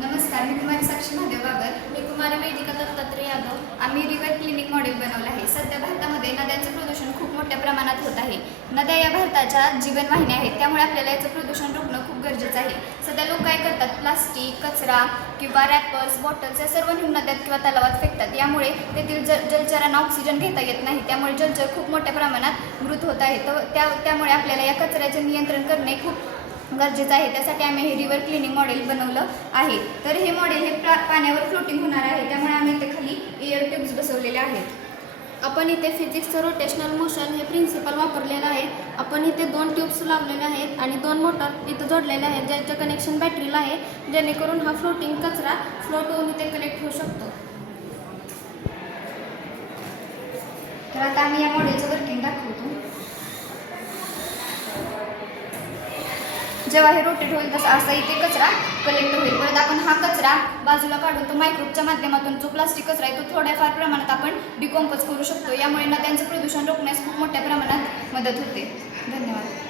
नमस्कार, मी कुमारी साक्षी महादेव बाबर. मी कुमारी वेदिका दत्तात्रय यादव. आम्ही river clinic model बनवलं आहे. सध्या भारतामध्ये नद्यांचं प्रदूषण खूप मोठ्या प्रमाणात होत आहे. नद्या या भारताच्या जीवनवाहिन्या आहेत, त्यामुळे आपल्याला याचं प्रदूषण रोखणं खूप गरजेचं आहे. सध्या लोक काय करतात, प्लास्टिक, कचरा किंवा रॅपर्स, बॉटल्स या सर्व नद्यात किंवा तलावात फेकतात. यामुळे तेथील जलचरांना ऑक्सिजन घेता येत नाही, त्यामुळे जलचर खूप मोठ्या प्रमाणात मृत होत आहे. त्यामुळे आपल्याला या कचऱ्याचे नियंत्रण करणे खूप गरजेचं आहे. त्यासाठी आम्ही हे रिव्हर क्लिनिंग मॉडेल बनवलं आहे. तर हे मॉडेल हे पाण्यावर फ्लोटिंग होणार आहे, त्यामुळे आम्ही इथे खाली एअर ट्यूब्स बसवलेले आहेत. आपण इथे फिजिक्सचं रोटेशनल मोशन हे प्रिन्सिपल वापरलेलं आहे. आपण इथे 2 ट्यूब्स लावलेले आहेत आणि 2 मोटर इथं जोडलेले आहेत, ज्याचं कनेक्शन बॅटरीला आहे, जेणेकरून हा फ्लोटिंग कचरा फ्लोट होऊन इथे कलेक्ट होऊ शकतो. तर आता आम्ही या मॉडेलचं वर्किंग दाखवतो. जेव्हा हे रोटेट होईल तसं असा इथे कचरा कलेक्ट होईल. परत आपण हा कचरा बाजूला काढून तो मायक्रोबच्या माध्यमातून जो प्लास्टिक कचरा आहे तो थोड्याफार प्रमाणात आपण डिकॉम्पोज करू शकतो. यामुळे नद्यांचं प्रदूषण रोखण्यास खूप मोठ्या प्रमाणात मदत होते. धन्यवाद.